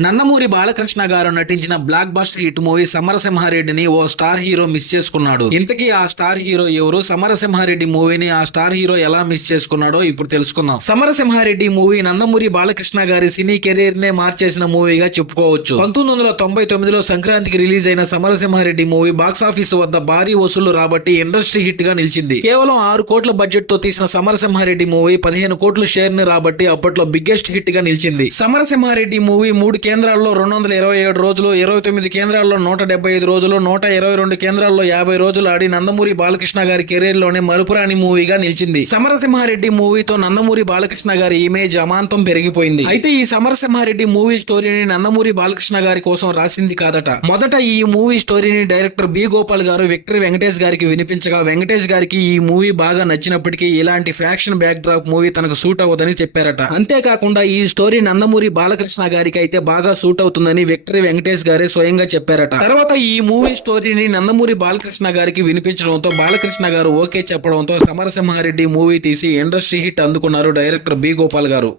నందమూరి బాలకృష్ణ గారు నటించిన block buster hit movie సమరసింహారెడ్డిని ఓ స్టార్ హీరో మిస్ చేసుకున్నాడు. ఇంతకీ ఆ స్టార్ హీరో ఎవరు? సమరసింహారెడ్డి మూవీని ఆ స్టార్ హీరో ఎలా మిస్ చేసుకున్నాడో ఇప్పుడు తెలుసుకుందాం. సమరసింహారెడ్డి మూవీ నందమూరి బాలకృష్ణ గారి సినీ కెరీర్ నే మార్చేసిన మూవీగా చెప్పుకోవచ్చు. పంతొమ్మిది వందల తొంభై తొమ్మిదిలో సంక్రాంతికి రిలీజ్ అయిన సమరసింహారెడ్డి మూవీ బాక్సాఫీస్ వద్ద భారీ వసూళ్ళు రాబట్టి ఇండస్ట్రీ హిట్గా నిలిచింది. కేవలం ఆరు కోట్ల బడ్జెట్తో తీసిన సమరసింహారెడ్డి మూవీ పదిహేను కోట్ల షేర్ని రాబట్టి అప్పట్లో బిగ్గెస్ట్ హిట్గా నిలిచింది. సమరసింహారెడ్డి మూవీ మూడు కేంద్రాల్లో రెండు వందల ఇరవై ఏడు రోజులు ఇరవై తొమ్మిది కేంద్రాల్లో నూట డెబ్బై ఐదు రోజులు నూట ఇరవై రెండు కేంద్రాల్లో యాభై రోజులు ఆడి నందమూరి బాలకృష్ణ గారి కెరీర్లోనే మరుపురాని మూవీగా నిలిచింది. సమరసింహారెడ్డి మూవీతో నందమూరి బాలకృష్ణ గారి ఇమేజ్ అమాంతం పెరిగిపోయింది. అయితే ఈ సమరసింహారెడ్డి మూవీ స్టోరీని నందమూరి బాలకృష్ణ గారి కోసం రాసింది కాదట. మొదట ఈ మూవీ స్టోరీని డైరెక్టర్ బి గోపాల్ గారు విక్టరీ వెంకటేష్ గారికి వినిపించగా వెంకటేష్ గారికి ఈ మూవీ బాగా నచ్చినప్పటికీ ఇలాంటి ఫ్యాక్షన్ బ్యాక్ డ్రాప్ మూవీ తనకు సూట్ అవ్వదని చెప్పారట. అంతేకాకుండా ఈ స్టోరీ నందమూరి బాలకృష్ణ గారికి అయితే బాగా సూట్ అవుతుందని విక్టరీ వెంకటేష్ గారే స్వయంగా చెప్పారట. తర్వాత ఈ మూవీ స్టోరీని నందమూరి బాలకృష్ణ గారికి వినిపించడంతో బాలకృష్ణ గారు ఓకే చెప్పడంతో సమరసింహారెడ్డి మూవీ తీసి ఇండస్ట్రీ హిట్ అందుకున్నారు డైరెక్టర్ బి గోపాల్ గారు.